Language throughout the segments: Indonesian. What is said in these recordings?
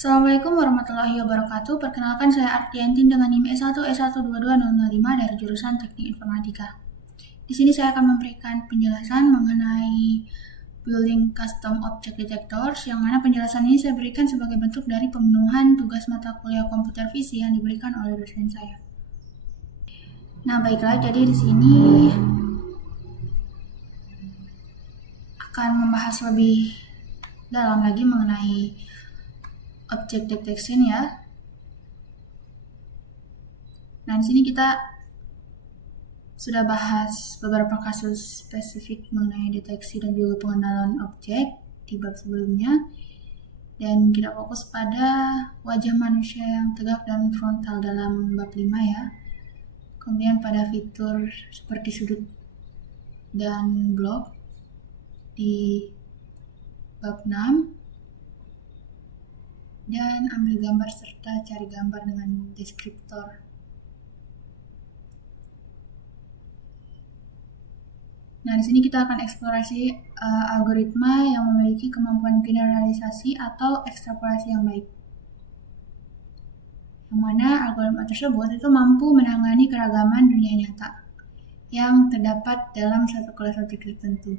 Assalamualaikum warahmatullahi wabarakatuh. Perkenalkan saya Artiantin dengan NIM S1S122005 dari jurusan Teknik Informatika. Di sini saya akan memberikan penjelasan mengenai Building Custom Object Detectors, yang mana penjelasan ini saya berikan sebagai bentuk dari pemenuhan tugas mata kuliah komputer visi yang diberikan oleh dosen saya. Nah, baiklah, jadi di sini akan membahas lebih dalam lagi mengenai object detection ya. Nah, di sini kita sudah bahas beberapa kasus spesifik mengenai deteksi dan juga pengenalan objek di bab sebelumnya. Dan kita fokus pada wajah manusia yang tegak dan frontal dalam bab 5 ya. Kemudian pada fitur seperti sudut dan blok di bab 6. Dan ambil gambar serta cari gambar dengan deskriptor. Nah, di sini kita akan eksplorasi algoritma yang memiliki kemampuan generalisasi atau ekstrapolasi yang baik. Yang mana algoritma tersebut itu mampu menangani keragaman dunia nyata yang terdapat dalam satu kelas objek tertentu.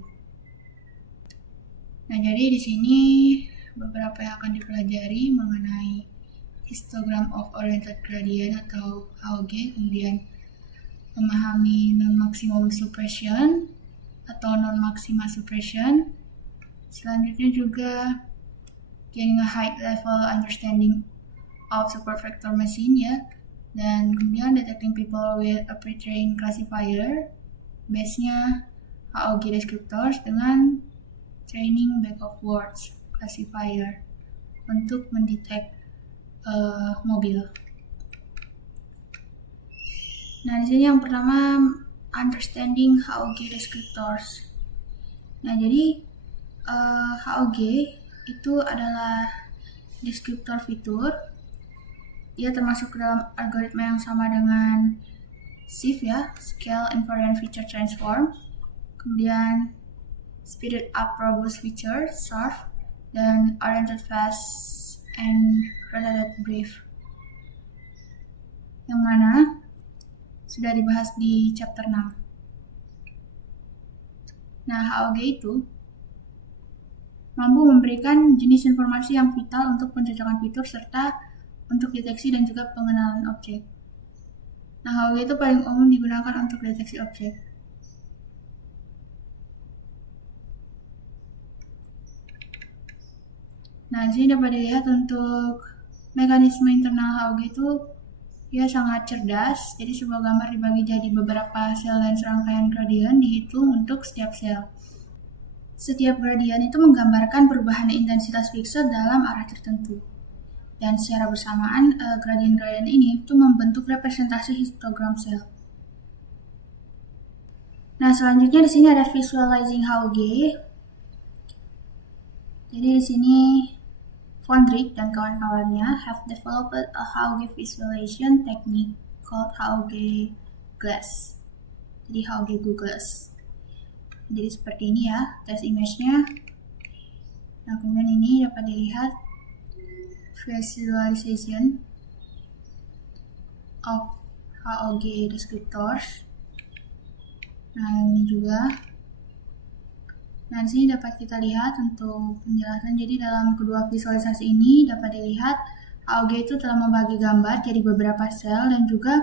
Nah, jadi di sini beberapa yang akan dipelajari mengenai histogram of oriented gradient atau HOG, kemudian memahami non-maximum suppression atau non-maxima suppression. Selanjutnya juga gaining a high level understanding of supervector machine ya, dan kemudian detecting people with a pre-trained classifier, base-nya HOG descriptors dengan training back of words classifier untuk mendetek mobil. Nah, di sini yang pertama understanding HOG descriptors. Nah, jadi HOG itu adalah deskriptor fitur. Dia termasuk ke dalam algoritma yang sama dengan SIF ya, Scale Invariant Feature Transform. Kemudian Speeded Up Robust Feature, SURF, dan Oriented Fast and Related Brief, yang mana sudah dibahas di chapter 6. Nah, HOG itu mampu memberikan jenis informasi yang vital untuk pencocokan fitur serta untuk deteksi dan juga pengenalan objek. Nah, HOG itu paling umum digunakan untuk deteksi objek. Nah, di sini dapat dilihat untuk mekanisme internal HOG itu dia sangat cerdas. Jadi sebuah gambar dibagi jadi beberapa sel dan serangkaian gradien dihitung untuk setiap sel. Setiap gradien itu menggambarkan perubahan intensitas pixel dalam arah tertentu. Dan secara bersamaan, gradien-gradien ini itu membentuk representasi histogram sel. Nah, selanjutnya di sini ada visualizing HOG. Jadi di sini Vondrik dan kawan-kawannya have developed a HOG visualization technique called HOG Glass. Jadi HOG Glass. Jadi seperti ini ya, test image-nya. Nah, kemudian ini dapat dilihat visualization of HOG descriptors. Nah, yang ini juga. Nah, di sini dapat kita lihat untuk penjelasan. Jadi dalam kedua visualisasi ini dapat dilihat HOG itu telah membagi gambar jadi beberapa sel dan juga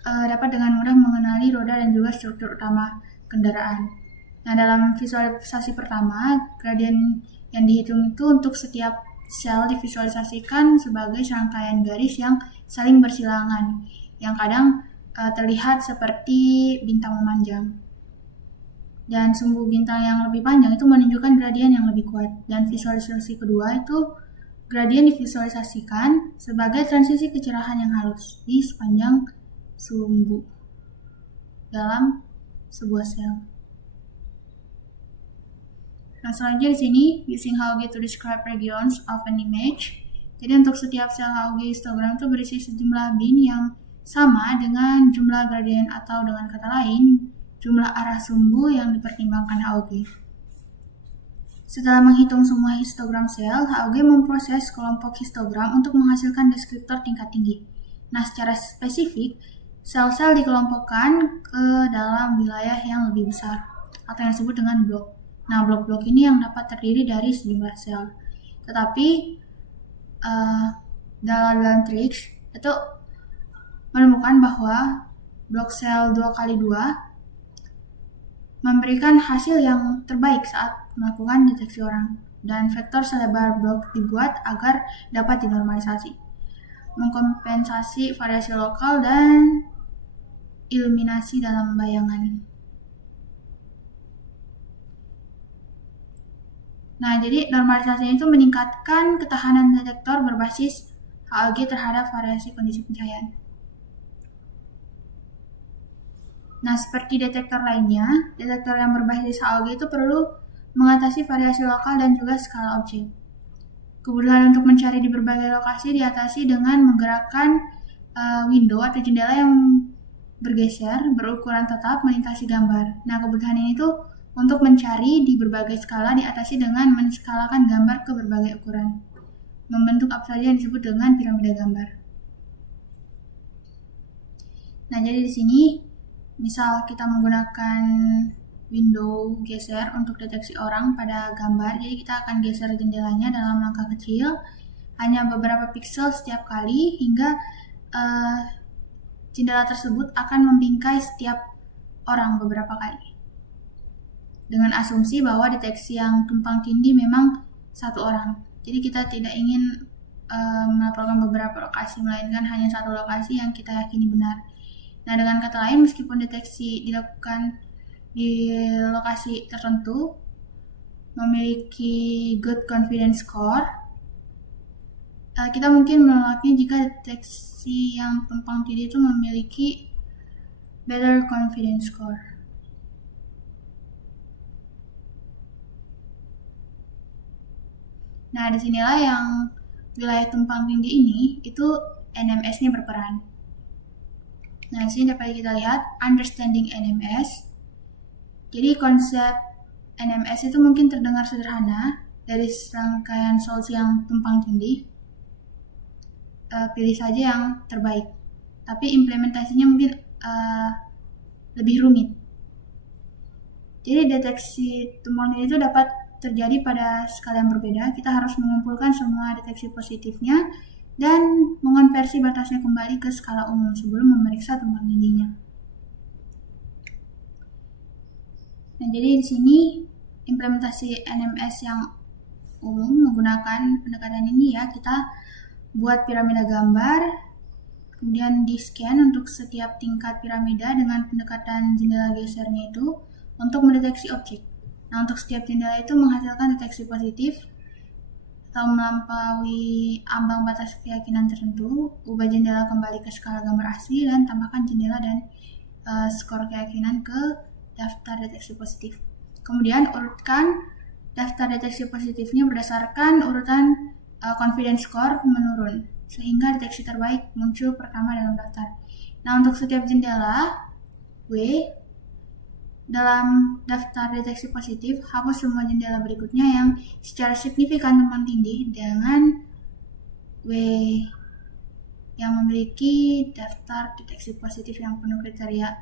dapat dengan mudah mengenali roda dan juga struktur utama kendaraan. Nah, dalam visualisasi pertama, gradien yang dihitung itu untuk setiap sel divisualisasikan sebagai serangkaian garis yang saling bersilangan, yang kadang terlihat seperti bintang memanjang. Dan sumbu bintang yang lebih panjang itu menunjukkan gradien yang lebih kuat. Dan visualisasi kedua itu gradien divisualisasikan sebagai transisi kecerahan yang halus di sepanjang sumbu dalam sebuah sel. Nah, selanjutnya di sini using HOG to describe regions of an image. Jadi untuk setiap sel HOG histogram itu berisi sejumlah bin yang sama dengan jumlah gradien, atau dengan kata lain jumlah arah sumbu yang dipertimbangkan HOG. Setelah menghitung semua histogram sel, HOG memproses kelompok histogram untuk menghasilkan deskriptor tingkat tinggi. Nah, secara spesifik, sel-sel dikelompokkan ke dalam wilayah yang lebih besar, atau yang disebut dengan blok. Nah, blok-blok ini yang dapat terdiri dari sejumlah sel. Tetapi, Dallal-Trix itu menemukan bahwa blok sel 2x2 memberikan hasil yang terbaik saat melakukan deteksi orang, dan vektor selebar blok dibuat agar dapat dinormalisasi, mengkompensasi variasi lokal dan iluminasi dalam bayangan. Nah, jadi normalisasi itu meningkatkan ketahanan detektor berbasis HOG terhadap variasi kondisi pencahayaan. Nah, seperti detektor lainnya, detektor yang berbasis HOG itu perlu mengatasi variasi lokal dan juga skala objek. Kebutuhan untuk mencari di berbagai lokasi diatasi dengan menggerakkan window atau jendela yang bergeser berukuran tetap melintasi gambar. Nah, kebutuhan ini tuh untuk mencari di berbagai skala diatasi dengan menskalakan gambar ke berbagai ukuran, membentuk apa saja yang disebut dengan piramida gambar. Nah, jadi di sini misal kita menggunakan window geser untuk deteksi orang pada gambar, jadi kita akan geser jendelanya dalam langkah kecil, hanya beberapa piksel setiap kali, hingga jendela tersebut akan membingkai setiap orang beberapa kali. Dengan asumsi bahwa deteksi yang tumpang tindih memang satu orang. Jadi kita tidak ingin melaporkan beberapa lokasi, melainkan hanya satu lokasi yang kita yakini benar. Nah, dengan kata lain, meskipun deteksi dilakukan di lokasi tertentu, memiliki good confidence score, kita mungkin menolaknya jika deteksi yang tumpang tindih itu memiliki better confidence score. Nah, disinilah yang wilayah tumpang tindih ini itu NMS-nya berperan. Nah, di sini dapat kita lihat understanding NMS. Jadi konsep NMS itu mungkin terdengar sederhana dari serangkaian solusi yang tumpang tindih. Pilih saja yang terbaik. Tapi implementasinya mungkin lebih rumit. Jadi deteksi tumpang tindih itu dapat terjadi pada skala yang berbeda. Kita harus mengumpulkan semua deteksi positifnya dan mengonversi batasnya kembali ke skala umum sebelum memeriksa tumpang tindihnya. Nah, jadi di sini implementasi NMS yang umum menggunakan pendekatan ini ya, kita buat piramida gambar, kemudian di scan untuk setiap tingkat piramida dengan pendekatan jendela gesernya itu untuk mendeteksi objek. Nah, untuk setiap jendela itu menghasilkan deteksi positif atau melampaui ambang batas keyakinan tertentu, ubah jendela kembali ke skala gambar asli, dan tambahkan jendela dan skor keyakinan ke daftar deteksi positif. Kemudian urutkan daftar deteksi positifnya berdasarkan urutan confidence score menurun, sehingga deteksi terbaik muncul pertama dalam daftar. Nah, untuk setiap jendela W dalam daftar deteksi positif, hapus semua jendela berikutnya yang secara signifikan tumpang tindih dengan W yang memiliki daftar deteksi positif yang penuh kriteria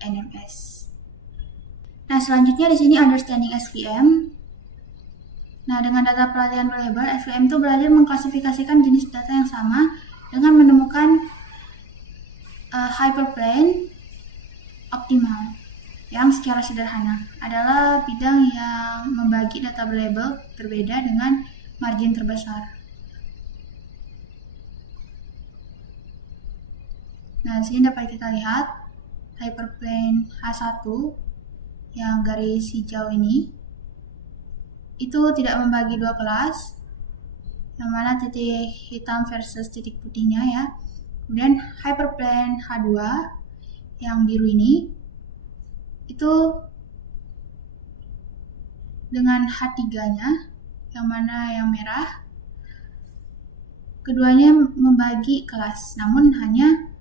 NMS. Nah, selanjutnya di sini understanding SVM. Nah, dengan data pelatihan reliable, SVM itu belajar mengklasifikasikan jenis data yang sama dengan menemukan hyperplane optimal, yang secara sederhana adalah bidang yang membagi data label berbeda dengan margin terbesar. Nah, di sini dapat kita lihat hyperplane H1 yang garis hijau ini itu tidak membagi dua kelas, yang mana titik hitam versus titik putihnya ya. Kemudian hyperplane H2 yang biru ini itu dengan H3-nya, yang mana yang merah, keduanya membagi kelas, namun hanya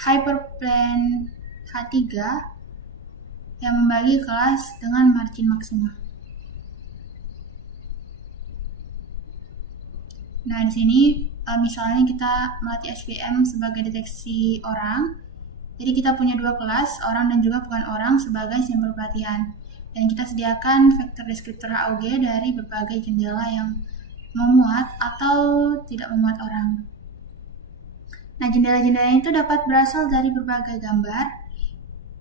hyperplane H3 yang membagi kelas dengan margin maksimal. Nah, di sini misalnya kita melatih SVM sebagai deteksi orang. Jadi kita punya dua kelas, orang dan juga bukan orang sebagai sampel pelatihan. Dan kita sediakan vektor deskriptor HOG dari berbagai jendela yang memuat atau tidak memuat orang. Nah, jendela-jendela itu dapat berasal dari berbagai gambar.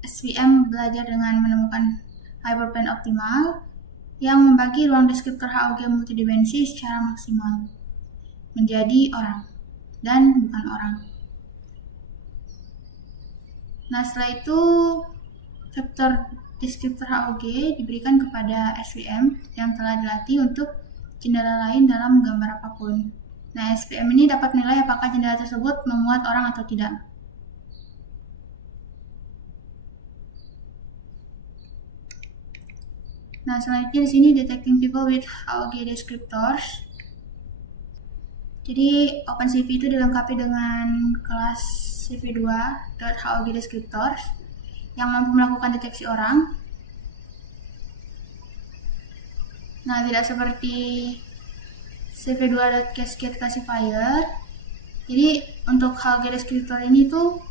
SVM belajar dengan menemukan hyperplane optimal yang membagi ruang deskriptor HOG multidimensi secara maksimal menjadi orang dan bukan orang. Nah, setelah itu vektor deskriptor HOG diberikan kepada SVM yang telah dilatih untuk jendela lain dalam gambar apapun. Nah, SVM ini dapat menilai apakah jendela tersebut memuat orang atau tidak. Nah, selanjutnya di sini detecting people with HOG descriptors. Jadi OpenCV itu dilengkapi dengan kelas cv2.hog descriptors yang mampu melakukan deteksi orang. Nah, tidak seperti cv2.cascade classifier. Jadi untuk HOG descriptor ini tuh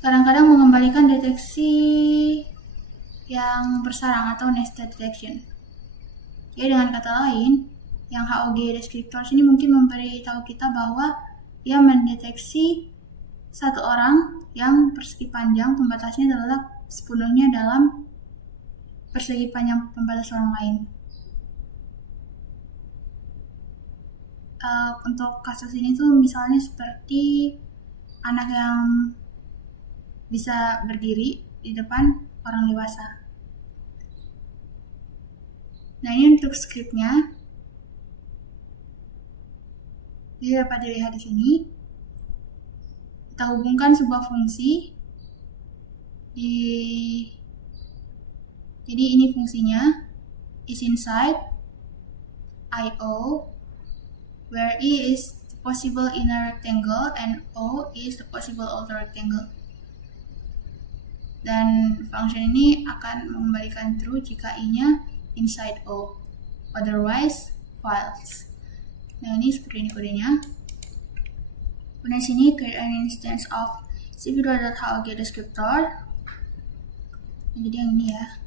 kadang-kadang mengembalikan deteksi yang bersarang atau nested detection. Jadi dengan kata lain, yang HOG descriptors ini mungkin memberitahu kita bahwa ia mendeteksi satu orang yang persegi panjang pembatasnya terletak sepenuhnya dalam persegi panjang pembatas orang lain. Untuk kasus ini tuh misalnya seperti anak yang bisa berdiri di depan orang dewasa. Nah, ini untuk skripnya. Jadi dapat dilihat di sini. Kita hubungkan sebuah fungsi. Jadi ini fungsinya is inside IO, where E is the possible inner rectangle and O is the possible outer rectangle. Dan function ini akan mengembalikan true jika I-nya inside O, otherwise false. Nah, ini seperti ini kodenya. Kemudian sini create an instance of cv2.hog descriptor. Jadi yang ini ya.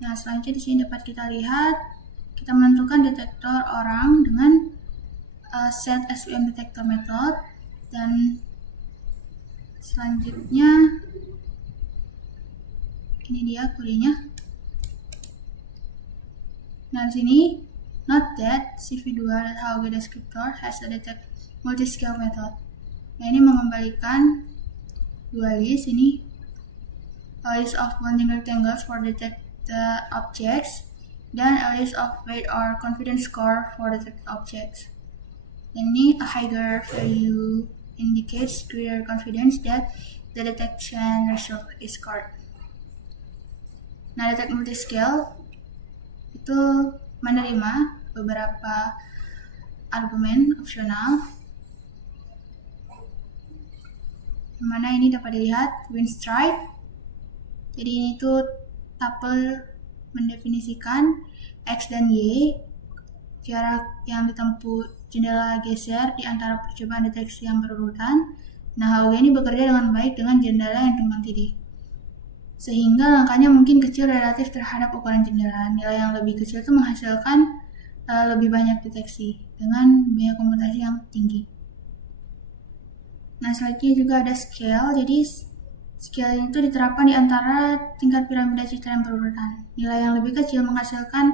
Nah, selanjutnya di sini dapat kita lihat kita menentukan detektor orang dengan set SVM detector method, dan selanjutnya ini dia kodenya. Nah, di sini note that cv2.hog descriptor has a detect multiscale method. Nah, ini mengembalikan dua list, ini a list of bonding rectangles for detect the objects dan a list of weight or confidence score for detect objects. Dan ini a higher value indicates greater confidence that the detection result is correct. Nah, detect multiscale itu menerima beberapa argumen opsional, mana ini dapat dilihat win stripe. Jadi ini tuh tuple mendefinisikan X dan Y, jarak yang ditempuh jendela geser di antara percobaan deteksi yang berurutan. Nah, HOG ini bekerja dengan baik dengan jendela yang tumpang tindih, sehingga langkahnya mungkin kecil relatif terhadap ukuran jendela. Nilai yang lebih kecil itu menghasilkan lebih banyak deteksi dengan biaya komputasi yang tinggi. Nah, selanjutnya juga ada scale. Jadi scale itu diterapkan di antara tingkat piramida citra yang berurutan. Nilai yang lebih kecil menghasilkan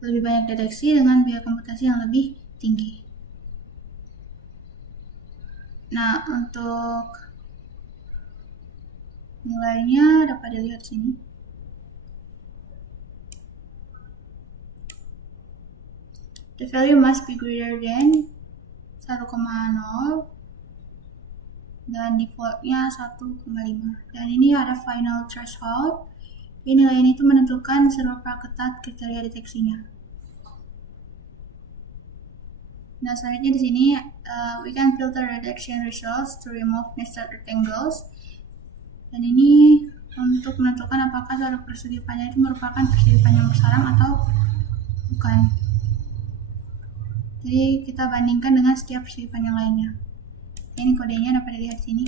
lebih banyak deteksi dengan biaya komputasi yang lebih tinggi. Nah, untuk nilainya dapat dilihat sini. The value must be greater than 1,0 dan defaultnya 1,5. Dan ini ada final threshold. Ini nilai ini menentukan seberapa ketat kriteria deteksinya. Nah, selanjutnya di sini we can filter detection results to remove nested rectangles. Dan ini untuk menentukan apakah suatu persegi panjang itu merupakan persegi panjang bersarang atau bukan. Jadi kita bandingkan dengan setiap selipan yang lainnya. Ini kodenya dapat dilihat sini.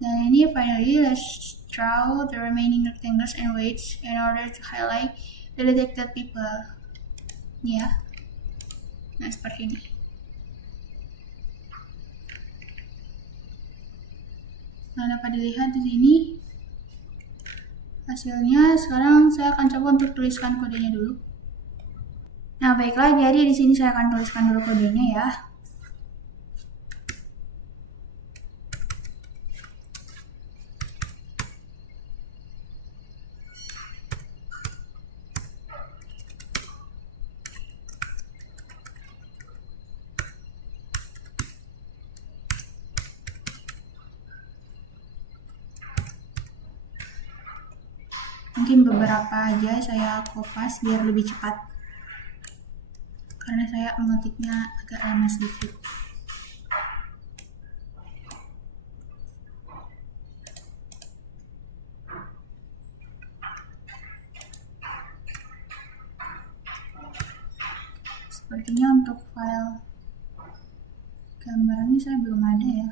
Dan ini finally, let's draw the remaining rectangles and weights in order to highlight the detected people. Ini ya. Nah, seperti ini. Nah, dapat dilihat di sini hasilnya. Sekarang saya akan coba untuk tuliskan kodenya dulu. Nah, baiklah, jadi di sini saya akan tuliskan dulu kodenya ya. Mungkin beberapa aja saya kopas biar lebih cepat, karena saya mengetiknya agak lama sedikit. Sepertinya untuk file gambarnya saya belum ada ya.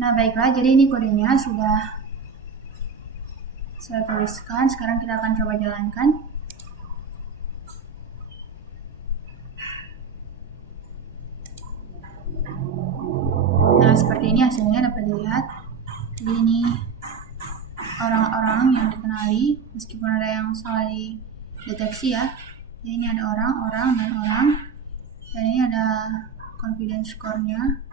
Nah, baiklah, jadi ini kodenya sudah saya tuliskan. Sekarang kita akan coba jalankan. Nah, seperti ini hasilnya dapat dilihat. Jadi ini orang-orang yang dikenali, meskipun ada yang salah dideteksi ya. Jadi ini ada orang, dan orang. Dan ini ada confidence score-nya.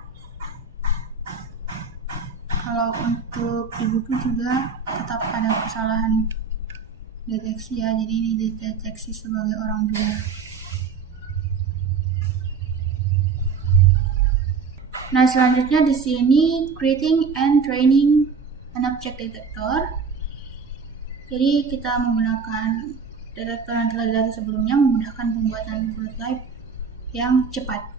Kalau untuk di buku juga tetap ada kesalahan deteksi ya, jadi ini dideteksi sebagai orang juga. Nah, selanjutnya di sini creating and training an object detector. Jadi kita menggunakan detektor yang telah dilatih sebelumnya memudahkan pembuatan prototype yang cepat.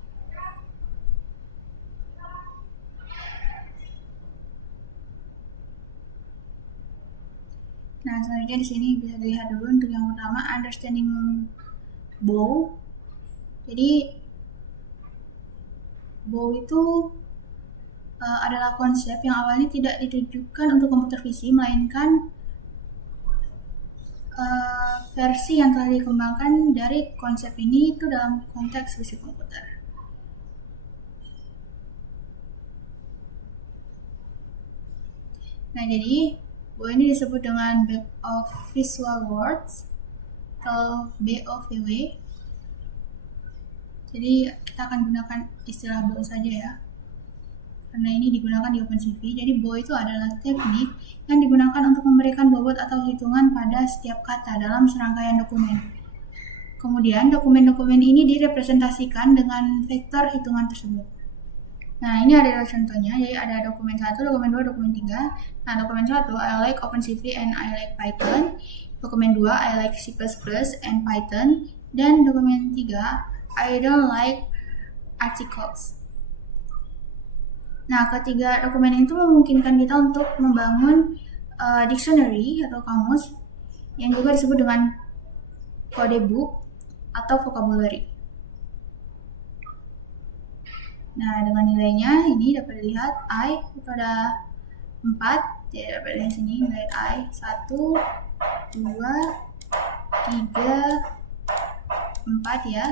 Nah, selanjutnya di sini bisa dilihat dulu untuk yang pertama understanding bow. Jadi bow itu adalah konsep yang awalnya tidak ditujukan untuk komputer visi, melainkan versi yang telah dikembangkan dari konsep ini itu dalam konteks visi komputer. Nah, jadi bow ini disebut dengan Back of Visual Words atau BOVW. Jadi kita akan gunakan istilah bow saja ya, karena ini digunakan di OpenCV. Jadi bow itu adalah teknik yang digunakan untuk memberikan bobot atau hitungan pada setiap kata dalam serangkaian dokumen. Kemudian dokumen-dokumen ini direpresentasikan dengan vektor hitungan tersebut. Nah, ini adalah contohnya. Jadi ada dokumen 1, dokumen 2, dokumen 3. Nah, dokumen 1, I like OpenCV and I like Python. Dokumen 2, I like C++ and Python. Dan dokumen 3, I don't like articles. Nah, ketiga dokumen itu memungkinkan kita untuk membangun dictionary atau kamus yang juga disebut dengan codebook atau vocabulary. Nah, dengan nilainya ini dapat dilihat I itu ada 4, jadi dapat dilihat sini nilai I 1, 2, 3, 4 ya.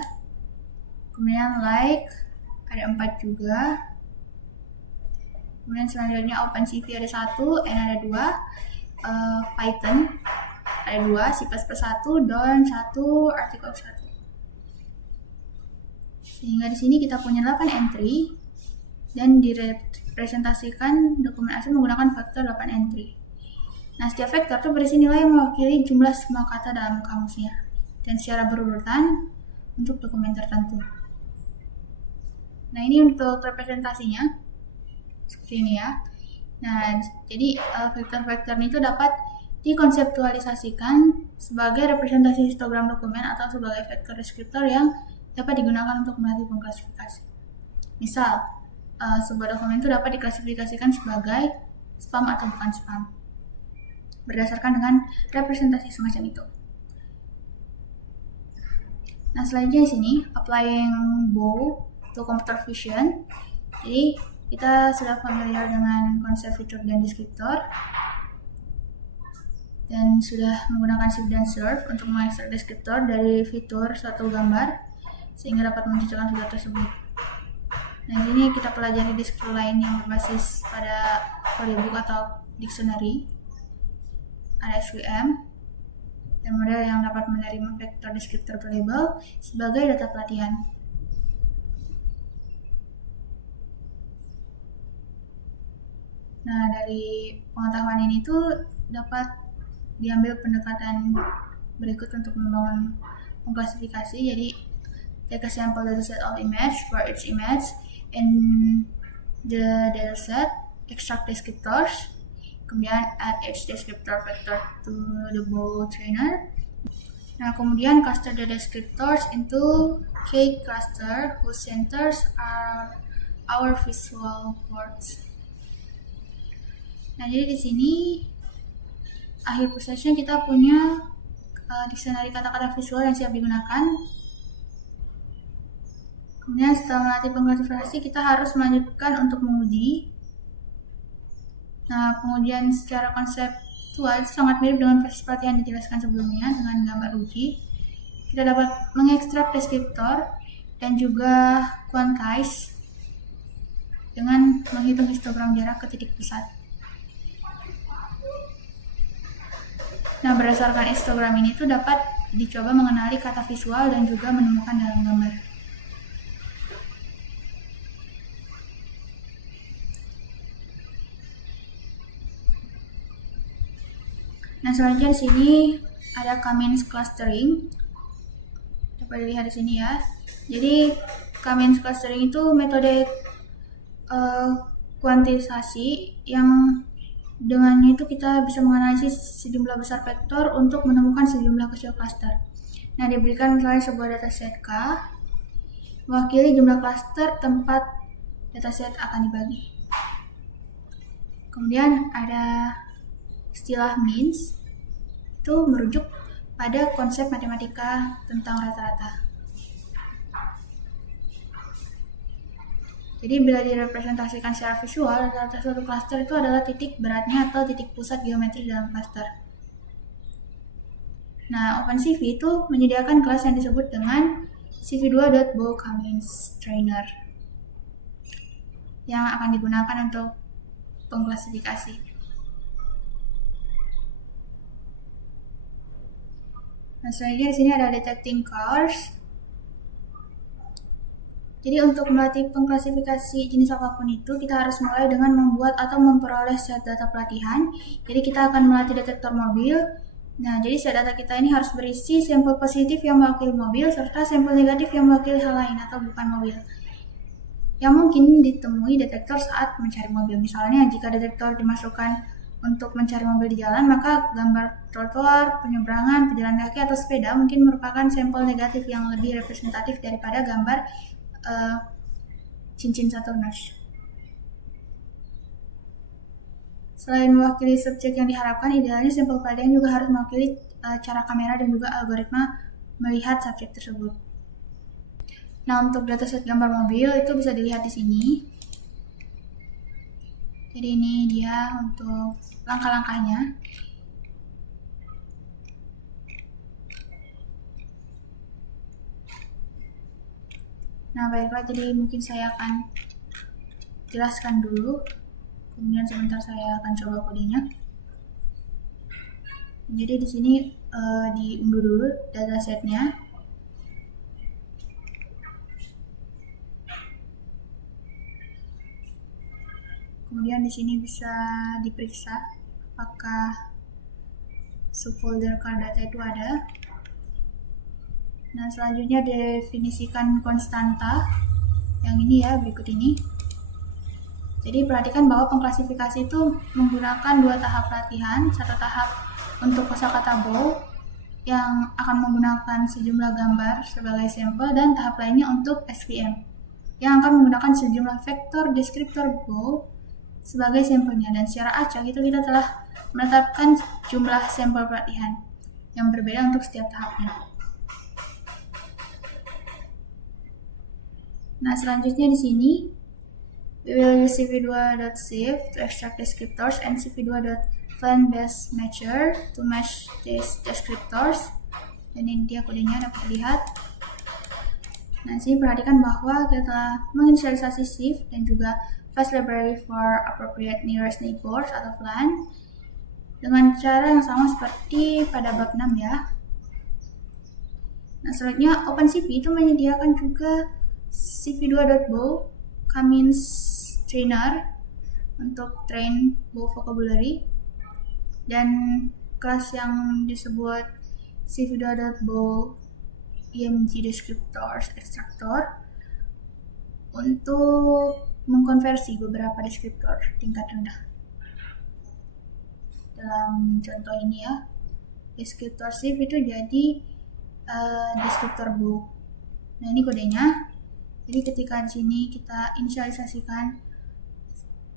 Kemudian like ada 4 juga. Kemudian selanjutnya OpenCV ada 1, N ada 2, Python ada 2, C++ 1, dan 1, artikel 1. Sehingga di sini kita punya 8 entry dan direpresentasikan dokumen asli menggunakan vektor 8 entry. Nah, setiap vektor itu berisi nilai yang mewakili jumlah semua kata dalam kamusnya dan secara berurutan untuk dokumen tertentu. Nah, ini untuk representasinya seperti ini ya. Nah, jadi vektor-vektor itu dapat dikonseptualisasikan sebagai representasi histogram dokumen atau sebagai vektor deskriptor yang dapat digunakan untuk melatih pengklasifikasi. Misal, sebuah dokumen itu dapat diklasifikasikan sebagai spam atau bukan spam berdasarkan dengan representasi semacam itu. Nah, selanjutnya di sini applying bow to computer vision. Jadi kita sudah familiar dengan konsep fitur dan deskriptor dan sudah menggunakan shift dan surf untuk mengekstrak deskriptor dari fitur suatu gambar sehingga dapat memunculkan fitur tersebut. Nah, ini kita pelajari deskriptor lain yang berbasis pada codebook atau dictionary. Ada SVM dan model yang dapat menerima vektor deskriptor label sebagai data pelatihan. Nah, dari pengetahuan ini tuh dapat diambil pendekatan berikut untuk membangun pengklasifikasi. Jadi take a sample dataset of image for each image in the dataset, extract descriptors, kemudian add each descriptor vector to the bow trainer. Nah, kemudian cluster the descriptors into K cluster whose centers are our visual words. Nah, jadi di sini akhir prosesnya kita punya dictionary kata-kata visual yang siap digunakan. Kemudian setelah melatih pengklasifikasi, kita harus melanjutkan untuk menguji. Nah, pengujian secara konseptual itu sangat mirip dengan versi pelatihan dijelaskan sebelumnya dengan gambar uji. Kita dapat mengekstrak deskriptor dan juga quantize dengan menghitung histogram jarak ke titik pusat. Nah, berdasarkan histogram ini tuh dapat dicoba mengenali kata visual dan juga menemukan dalam gambar. Nah, selanjutnya di sini ada K-means clustering. Dapat dilihat di sini ya. Jadi K-means clustering itu metode kuantitisasi yang dengannya itu kita bisa menganalisis sejumlah besar vektor untuk menemukan sejumlah kecil cluster. Nah, diberikan misalnya sebuah dataset K, mewakili jumlah cluster tempat dataset akan dibagi. Kemudian ada istilah means, itu merujuk pada konsep matematika tentang rata-rata. Jadi bila direpresentasikan secara visual, rata-rata suatu cluster itu adalah titik beratnya atau titik pusat geometri dalam cluster. Nah, OpenCV itu menyediakan kelas yang disebut dengan cv2.bow-K-means trainer yang akan digunakan untuk pengklasifikasi. Nah, selanjutnya di sini ada detecting cars. Jadi untuk melatih pengklasifikasi jenis apapun itu, kita harus mulai dengan membuat atau memperoleh set data pelatihan. Jadi kita akan melatih detektor mobil. Nah, jadi set data kita ini harus berisi sampel positif yang mewakili mobil, serta sampel negatif yang mewakili hal lain atau bukan mobil, yang mungkin ditemui detektor saat mencari mobil. Misalnya, jika detektor dimasukkan untuk mencari mobil di jalan, maka gambar trotoar, penyeberangan, pejalan kaki, atau sepeda mungkin merupakan sampel negatif yang lebih representatif daripada gambar cincin Saturnus. Selain mewakili subjek yang diharapkan, idealnya sampel pelatihan juga harus mewakili cara kamera dan juga algoritma melihat subjek tersebut. Nah, untuk dataset gambar mobil itu bisa dilihat di sini. Jadi ini dia untuk langkah-langkahnya. Nah, baiklah, jadi mungkin saya akan jelaskan dulu, kemudian sebentar saya akan coba kodenya. Jadi di sini diunduh dulu datasetnya. Kemudian di sini bisa diperiksa apakah subfolder car data itu ada. Nah, selanjutnya definisikan konstanta yang ini ya, berikut ini. Jadi perhatikan bahwa pengklasifikasi itu menggunakan dua tahap latihan, satu tahap untuk kosakata bow yang akan menggunakan sejumlah gambar sebagai sampel, dan tahap lainnya untuk SVM yang akan menggunakan sejumlah vektor deskriptor bow sebagai sampelnya. Dan secara acak itu kita telah menetapkan jumlah sampel pelatihan yang berbeda untuk setiap tahapnya. Nah, selanjutnya di sini we will use cv2.sieve to extract descriptors and cv2.find-best-matcher to match these descriptors. Dan ini dia kodenya, dapat dilihat. Nah, sini perhatikan bahwa kita telah menginisialisasi sieve dan juga fast library for appropriate nearest neighbors atau FLAN dengan cara yang sama seperti pada bab 6 ya. Nah, selanjutnya OpenCV itu menyediakan juga cv2.bow K-means trainer untuk train bow vocabulary, dan kelas yang disebut cv2.bow EMG descriptors extractor untuk mengkonversi beberapa deskriptor tingkat rendah. Dalam contoh ini ya, deskriptor sieve itu jadi deskriptor bow. Nah, ini kodenya. Jadi ketika di sini kita inisialisasikan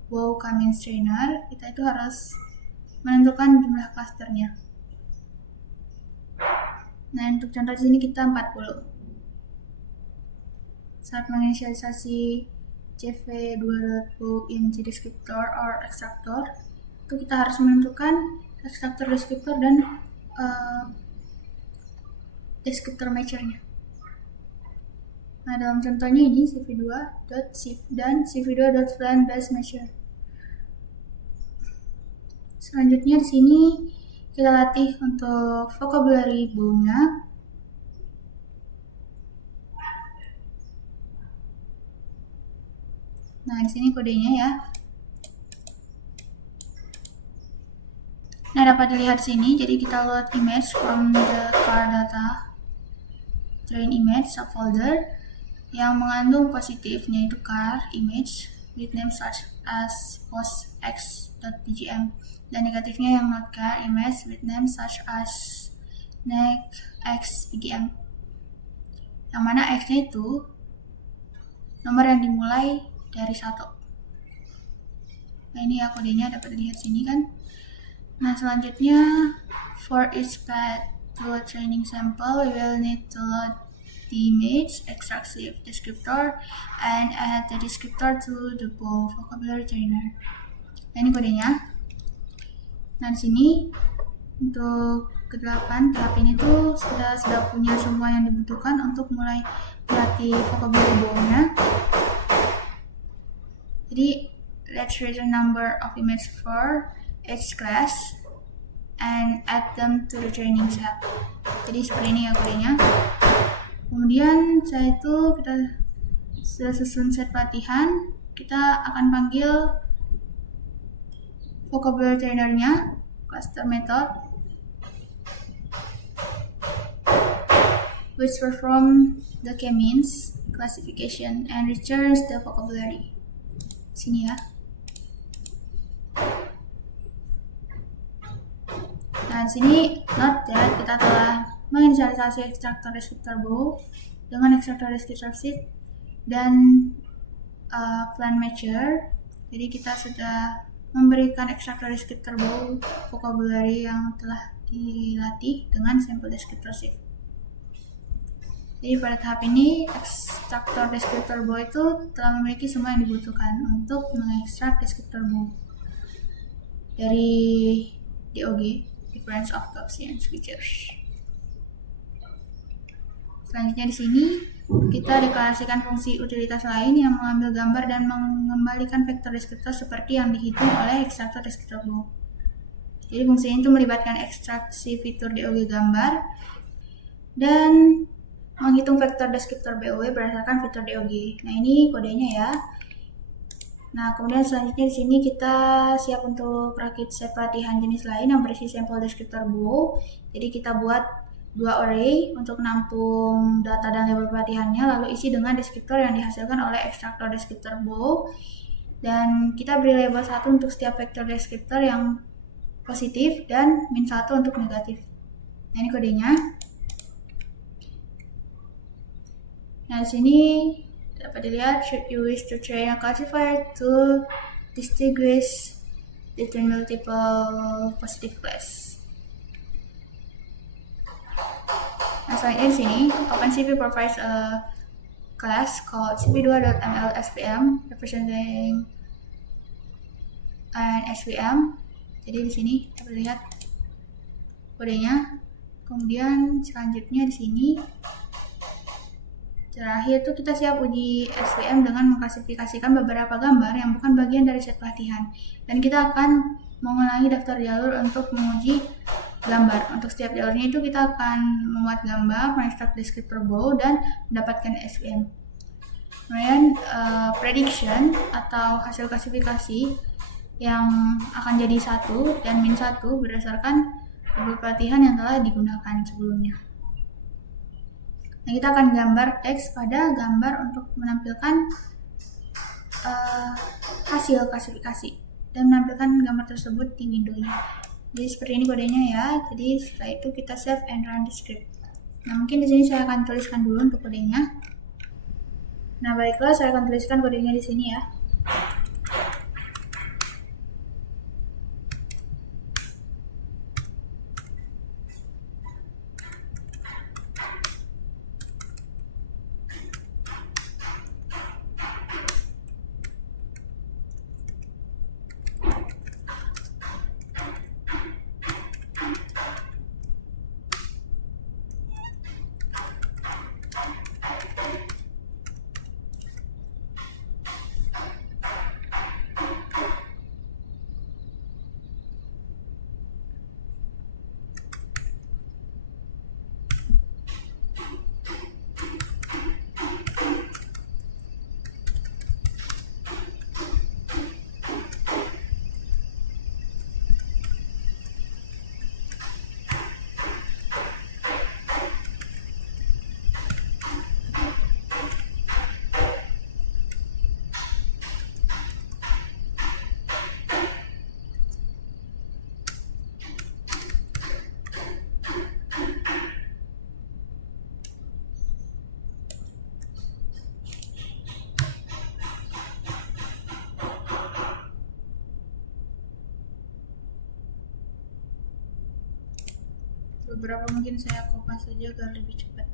bow K-means trainer, kita itu harus menentukan jumlah klasternya. Nah, untuk contoh di sini kita 40. Saat menginisialisasi cv2.bow EMG descriptor or extractor, itu kita harus menentukan ekstraktor deskriptor dan deskriptor matchernya. Nah, dalam contohnya ini cv2.shift dan cv2.plan-base-measure. Selanjutnya di sini kita latih untuk vocabulary bow-nya. Nah, di sini kodenya ya. Nah, dapat dilihat sini, jadi kita load image from the car data train image subfolder yang mengandung positifnya itu car image with name such as postx.pgm dan negatifnya yang not car image with name such as nextpgm, yang mana x-nya itu nomor yang dimulai dari 1. Nah, ini ya kodenya dapat dilihat sini kan. Nah, selanjutnya for each path to a training sample we will need to load the image, extract descriptor, and add the descriptor to the bow vocabulary trainer. Nah, ini kodenya. Nah, di sini untuk ke-8 tahap ini tuh sudah punya semua yang dibutuhkan untuk mulai melatih vocabulary bow-nya. Jadi, let's read the number of image for each class and add them to the training set. Jadi seperti ini ya kodenya. Kemudian kita sudah susun set pelatihan, kita akan panggil vocabulary trainernya, cluster method, which perform the k-means classification and returns the vocabulary. Sini ya. Nah, di sini note that kita telah menginisialisasi ekstraktor deskriptor bow dengan ekstraktor deskriptor sheet dan plan matcher. Jadi kita sudah memberikan ekstraktor deskriptor bow vocabulary yang telah dilatih dengan sampel deskriptor sheet. Jadi pada tahap ini ekstraktor deskriptor bow itu telah memiliki semua yang dibutuhkan untuk mengekstrak deskriptor bow dari DOG, Difference of Gaussian Features. Selanjutnya di sini kita deklarasikan fungsi utilitas lain yang mengambil gambar dan mengembalikan vektor deskriptor seperti yang dihitung oleh ekstraktor deskriptor bow. Jadi fungsi ini melibatkan ekstraksi fitur DOG gambar dan menghitung vektor deskriptor BOW berdasarkan fitur DOG. Nah, ini kodenya ya. Nah, kemudian selanjutnya di sini kita siap untuk rakit set pelatihan jenis lain yang berisi sampel deskriptor bow. Jadi kita buat 2 array untuk menampung data dan label pelatihannya, lalu isi dengan deskriptor yang dihasilkan oleh ekstraktor deskriptor bow. Dan kita beri label 1 untuk setiap vektor deskriptor yang positif dan min 1 untuk negatif. Nah, ini kodenya. Nah, di sini dapat dilihat, should you wish to train a classifier to distinguish between multiple positive class. Nah, selanjutnya di sini, OpenCV provides a class called cv2.ml_svm representing an svm. Jadi di sini dapat lihat kodenya. Kemudian selanjutnya di sini terakhir tuh kita siap uji SVM dengan mengklasifikasikan beberapa gambar yang bukan bagian dari set pelatihan. Dan kita akan mengulangi daftar jalur untuk menguji gambar. Untuk setiap jalurnya itu kita akan membuat gambar, mengekstrak deskriptor bow, dan mendapatkan SVM. Kemudian prediction atau hasil klasifikasi yang akan jadi 1 dan min 1 berdasarkan label pelatihan yang telah digunakan sebelumnya. Nah, kita akan gambar teks pada gambar untuk menampilkan hasil klasifikasi dan menampilkan gambar tersebut di windownya. Jadi seperti ini kodenya ya. Jadi setelah itu kita save and run the script. Nah, mungkin di sini saya akan tuliskan dulu untuk kodenya. Nah, baiklah, saya akan tuliskan kodenya di sini ya. beberapa mungkin saya kopas saja agar lebih cepat.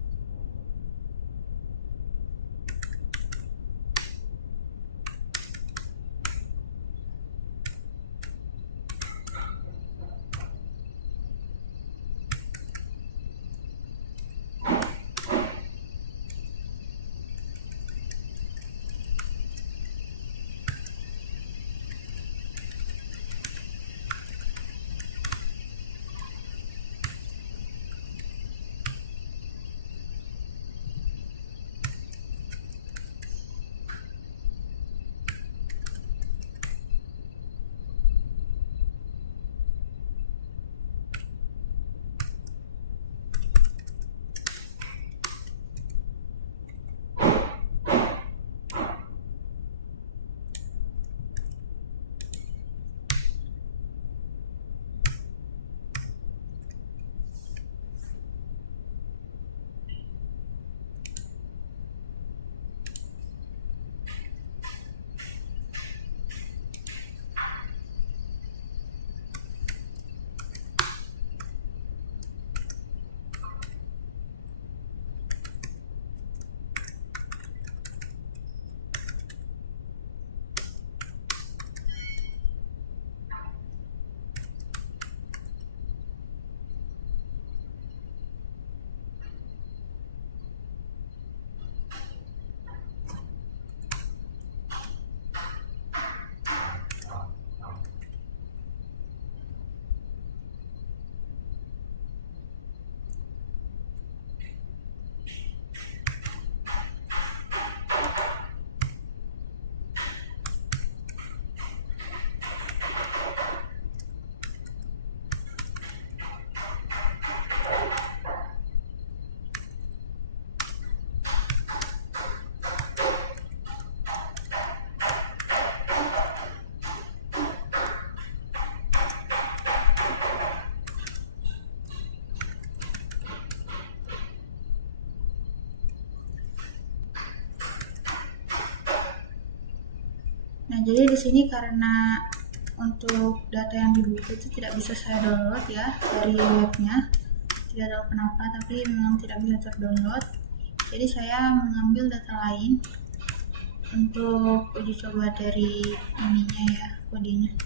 Nah, jadi di sini karena untuk data yang di buku itu tidak bisa saya download ya dari webnya, tidak tahu kenapa, tapi memang tidak bisa terdownload. Jadi saya mengambil data lain untuk uji coba dari ininya ya, kodenya.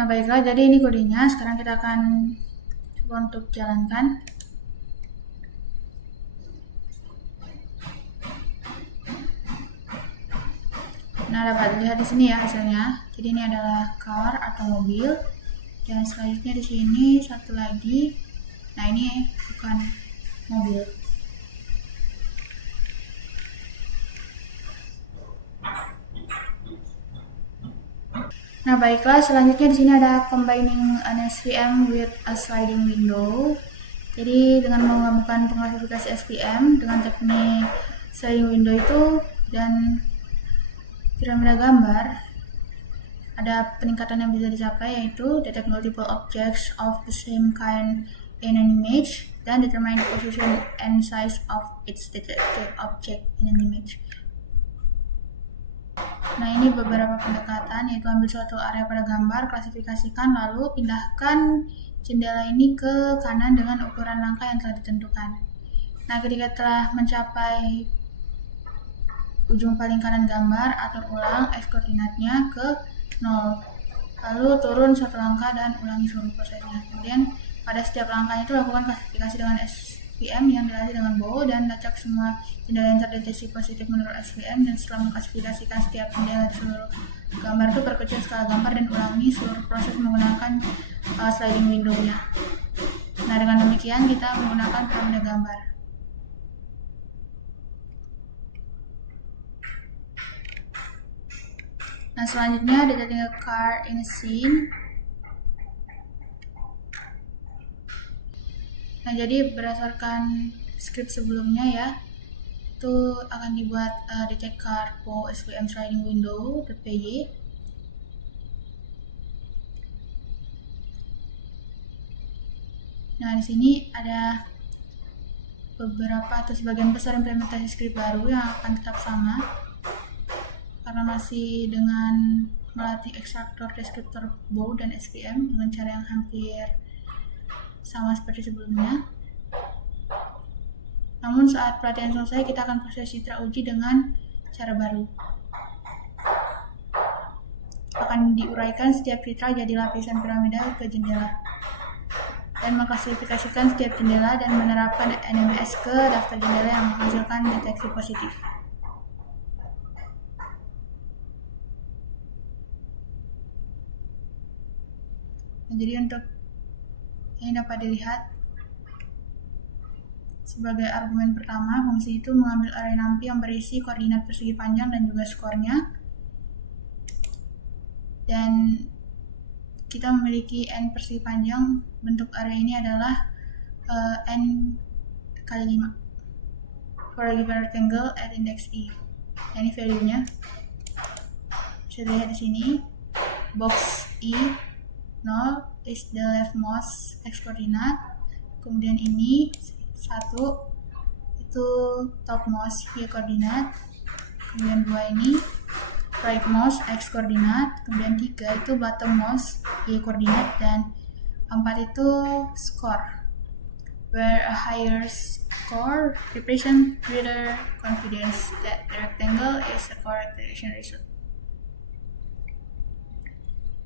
Nah, baiklah, jadi ini kodenya. Sekarang kita akan coba untuk jalankan. Nah, dapat lihat di sini ya hasilnya. Jadi ini adalah car atau mobil. Dan selanjutnya di sini satu lagi. Nah, ini bukan mobil. Nah, baiklah, selanjutnya di sini ada combining an SVM with a sliding window. Jadi dengan menggabungkan pengklasifikasi SVM dengan teknik sliding window itu dan piramida gambar, ada peningkatan yang bisa dicapai, yaitu detect multiple objects of the same kind in an image dan determine the position and size of its detected object in an image. Nah, ini beberapa pendekatan, yaitu ambil suatu area pada gambar, klasifikasikan, lalu pindahkan jendela ini ke kanan dengan ukuran langkah yang telah ditentukan. Nah, ketika telah mencapai ujung paling kanan gambar, atur ulang x koordinatnya ke 0. Lalu turun satu langkah dan ulangi seluruh prosesnya. Kemudian pada setiap langkahnya itu lakukan klasifikasi dengan SVM yang dilatih dengan bow dan lacak semua jendela yang terdeteksi positif menurut SVM, dan setelah mengklasifikasikan setiap jendela di seluruh gambar itu perkecil skala gambar dan ulangi seluruh proses menggunakan sliding window-nya. Nah, dengan demikian kita menggunakan piramida gambar. Nah, selanjutnya detecting a car in a scene. Nah, jadi berdasarkan skrip sebelumnya ya, itu akan dibuat detect car po SVM sliding window.py. Nah, di sini ada beberapa atau sebagian besar implementasi skrip baru yang akan tetap sama karena masih dengan melatih ekstraktor deskriptor bow dan SVM dengan cara yang hampir sama seperti sebelumnya. Namun saat pelatihan selesai, kita akan proses citra uji dengan cara baru. Akan diuraikan setiap citra jadi lapisan piramida ke jendela, dan mengklasifikasikan setiap jendela dan menerapkan NMS ke daftar jendela yang menghasilkan deteksi positif. Nah, jadi untuk ini dapat dilihat sebagai argumen pertama, fungsi itu mengambil array NumPy yang berisi koordinat persegi panjang dan juga skornya. Dan kita memiliki n persegi panjang, bentuk array ini adalah n kali 5 for a given rectangle at index e. Nah, ini value-nya. Bisa dilihat di sini. Box e 0 is the leftmost x koordinat. Kemudian ini 1 itu topmost y koordinat. Kemudian 2 ini rightmost x koordinat. Kemudian 3 itu bottommost y koordinat. Dan 4 itu score, where a higher score represents greater confidence that the rectangle is a correct prediction result.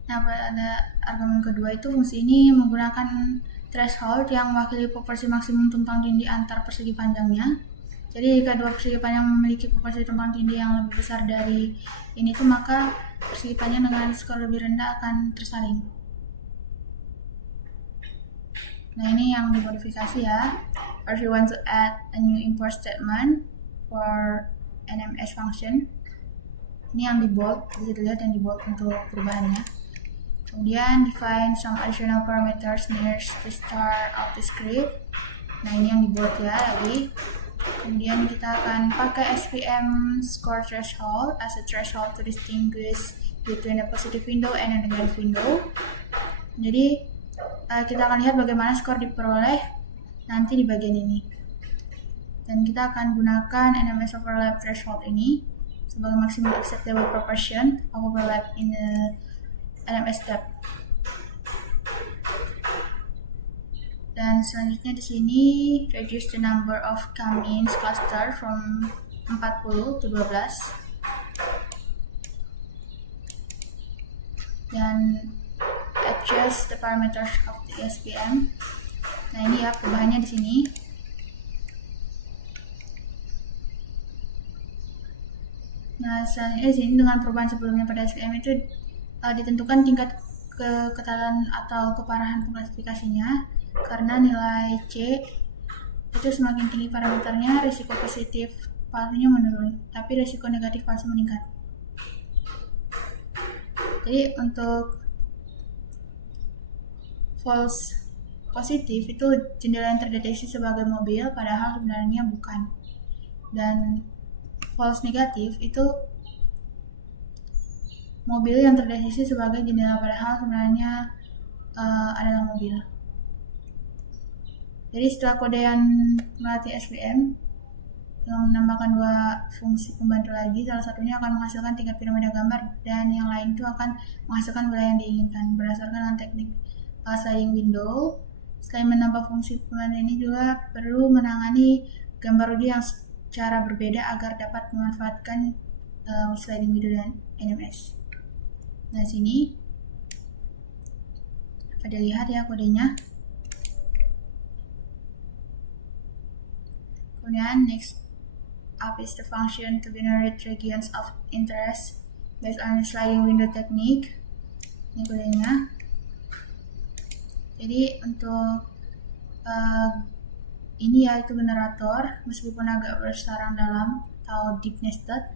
Nah, pada argumen kedua itu fungsi ini menggunakan threshold yang mewakili proporsi maksimum tumpang tindih antar persegi panjangnya. Jadi jika dua persegi panjang memiliki proporsi tumpang tindih yang lebih besar dari ini tuh, maka persegi panjang dengan skor lebih rendah akan tersaring. Nah, ini yang dimodifikasi ya. First we want to add a new import statement for NMS function. Ini yang di bold, bisa dilihat yang di bold untuk perubahannya. Kemudian define some additional parameters near the start of the script. Nah, ini yang di bold ya lagi. Kemudian kita akan pakai SVM score threshold as a threshold to distinguish between a positive window and a negative window. Jadi kita akan lihat bagaimana skor diperoleh nanti di bagian ini. Dan kita akan gunakan NMS overlap threshold ini sebagai maximum acceptable proportion of overlap in the NMS step. Dan selanjutnya di sini reduce the number of come-ins cluster from 40 to 12. Dan adjust the parameters of the SVM. Nah, ini ya perubahannya di sini. Nah, selanjutnya di sini dengan perubahan sebelumnya pada SVM itu ditentukan tingkat keketalan atau keparahan klasifikasinya. Karena nilai C itu semakin tinggi parameternya, risiko positif palsunya menurun, tapi risiko negatif palsu meningkat. Jadi untuk false positif itu jendela yang terdeteksi sebagai mobil padahal sebenarnya bukan. Dan false negatif itu mobil yang terdeteksi sebagai jendela padahal sebenarnya adalah mobil. Jadi setelah kode yang melatih SVM yang menambahkan 2 fungsi pembantu lagi, salah satunya akan menghasilkan tingkat piramida gambar dan yang lain itu akan menghasilkan wilayah yang diinginkan berdasarkan teknik sliding window. Selain menambah fungsi pembantu ini juga perlu menangani gambar audio yang secara berbeda agar dapat memanfaatkan sliding window dan NMS. Nah, sini dapat dilihat ya kodenya. Kemudian next up is the function to generate regions of interest based on the sliding window technique. Ini kodenya. Jadi untuk ini ya itu generator, meskipun agak bersarang dalam atau deep nested,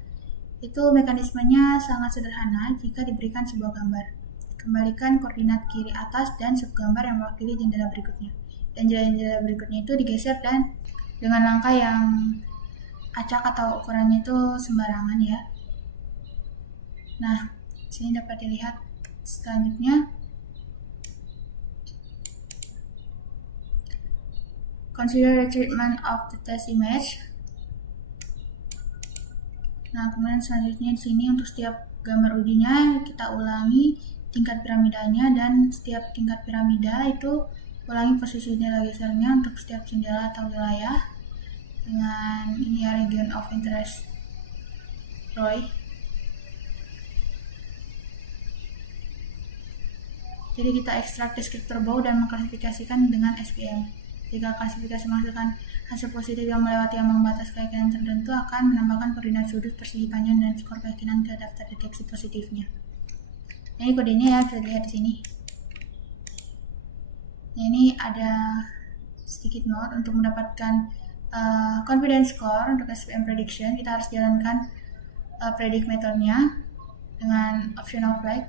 itu mekanismenya sangat sederhana jika diberikan sebuah gambar. Kembalikan koordinat kiri atas dan subgambar yang mewakili jendela berikutnya. Dan jendela berikutnya itu digeser dan dengan langkah yang acak atau ukurannya itu sembarangan ya. Nah, sini dapat dilihat selanjutnya. Consider the treatment of the test image. Nah, kemudian selanjutnya di sini untuk setiap gambar ujinya kita ulangi tingkat piramidanya, dan setiap tingkat piramida itu ulangi posisi jendela gesernya untuk setiap jendela atau wilayah dengan ini ya region of interest ROI. Jadi kita ekstrak deskriptor bau dan mengklasifikasikan dengan SVM. Jika klasifikasi menghasilkan hasil positif yang melewati ambang batas keyakinan tertentu, akan menambahkan koordinat sudut, persegi panjang, dan skor keyakinan ke daftar deteksi positifnya. Ini kodenya ya, bisa dilihat di sini. Nah, ini ada sedikit note untuk mendapatkan confidence score untuk SVM prediction. Kita harus jalankan predict methodnya dengan option of flag.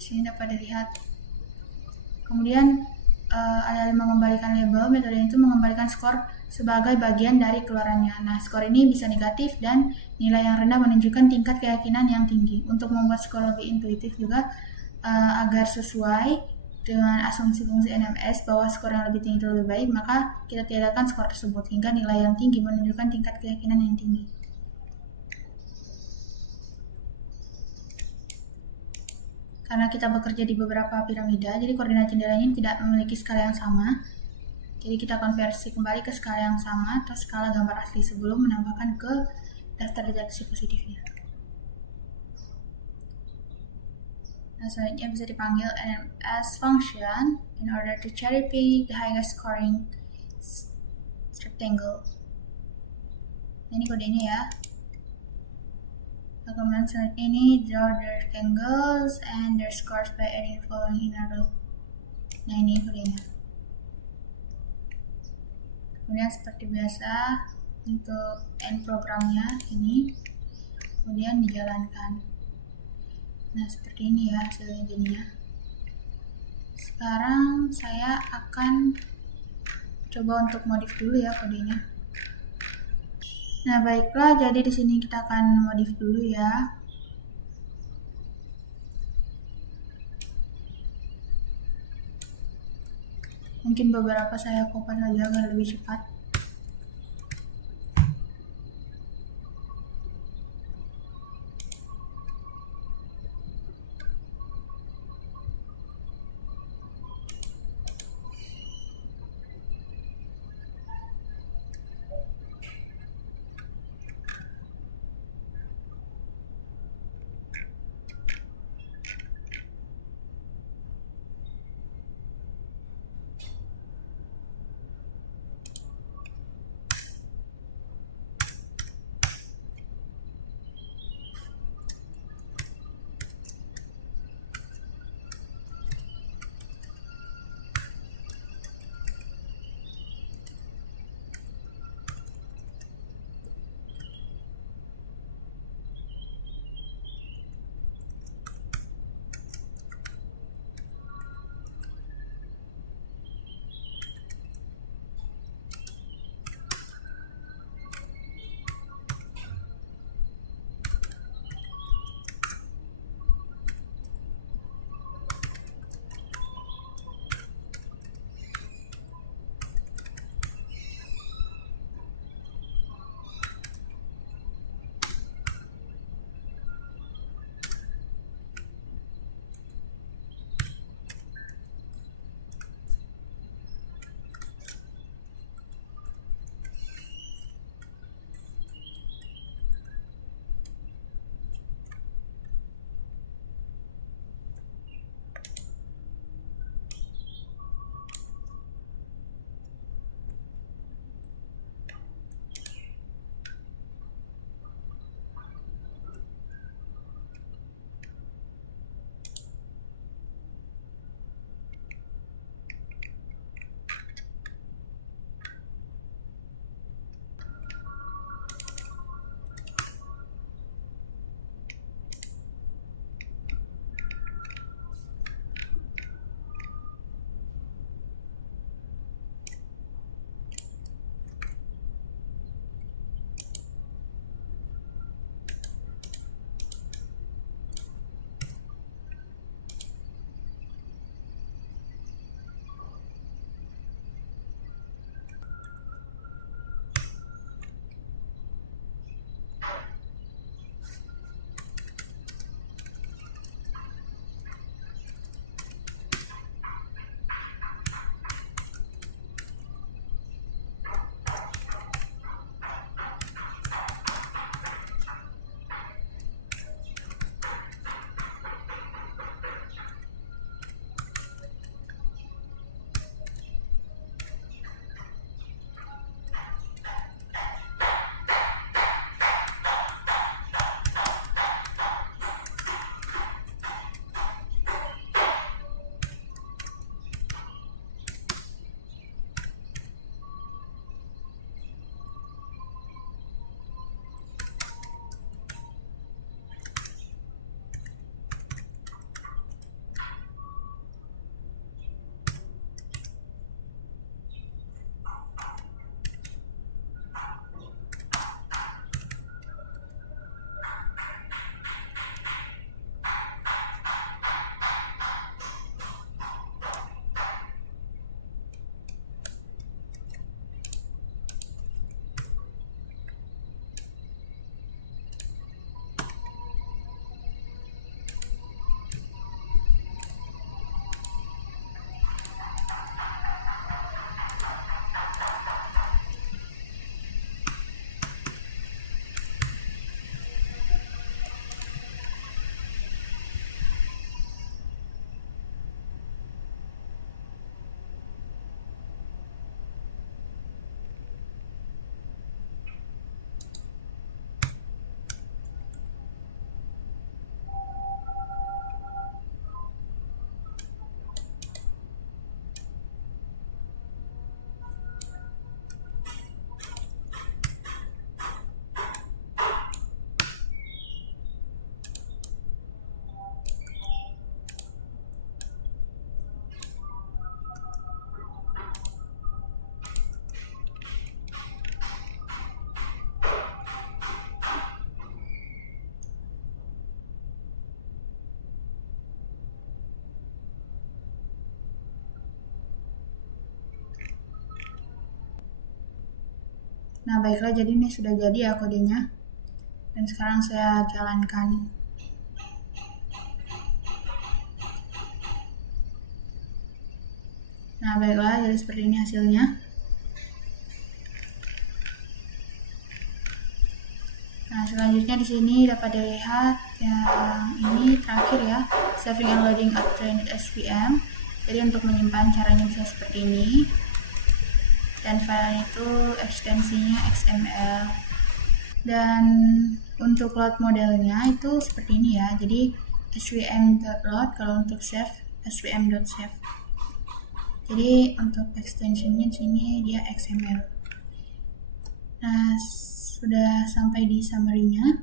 Sini dapat dilihat. Kemudian ada mengembalikan label. Metode itu mengembalikan skor sebagai bagian dari keluarannya. Nah, skor ini bisa negatif dan nilai yang rendah menunjukkan tingkat keyakinan yang tinggi. Untuk membuat skor lebih intuitif juga agar sesuai dengan asumsi fungsi NMS bahwa skor yang lebih tinggi itu lebih baik, maka kita tiadakan skor tersebut hingga nilai yang tinggi menunjukkan tingkat keyakinan yang tinggi. Karena kita bekerja di beberapa piramida, jadi koordinat jendelanya tidak memiliki skala yang sama. Jadi kita konversi kembali ke skala yang sama atau skala gambar asli sebelum menambahkan ke daftar deteksi positifnya. Nah, selanjutnya bisa dipanggil NMS function in order to cherry pick the highest scoring rectangle. Ini kodenya ya. Nah, kemudian selanjutnya ini draw the rectangles and their scores by adding the following inner loop. Nah, ini kodenya. Kemudian seperti biasa untuk end programnya ini kemudian dijalankan. Nah, seperti ini ya hasilnya jadinya. Sekarang saya akan coba untuk modif dulu ya kodenya. Nah, baiklah, jadi di sini kita akan modif dulu ya. Mungkin beberapa saya copy saja agar lebih cepat. Nah, baiklah, jadi ini sudah jadi ya kodenya. Dan sekarang saya jalankan. Nah, baiklah, jadi seperti ini hasilnya. Nah, selanjutnya di sini dapat dilihat yang ini terakhir ya, saving and loading at trained SVM. Jadi untuk menyimpan caranya bisa seperti ini. Dan file itu ekstensinya XML. Dan untuk load modelnya itu seperti ini ya. Jadi svm.load, kalau untuk save svm.save. Jadi untuk extensionnya di sini dia XML. Nah, sudah sampai di summary-nya.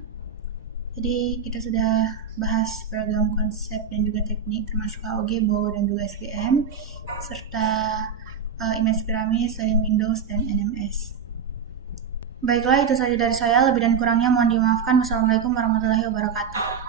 Jadi kita sudah bahas beragam konsep dan juga teknik termasuk AOG, BO, dan juga SVM serta image pyramid, sliding windows, dan NMS. Baiklah, itu saja dari saya. Lebih dan kurangnya mohon dimaafkan. Wassalamualaikum warahmatullahi wabarakatuh.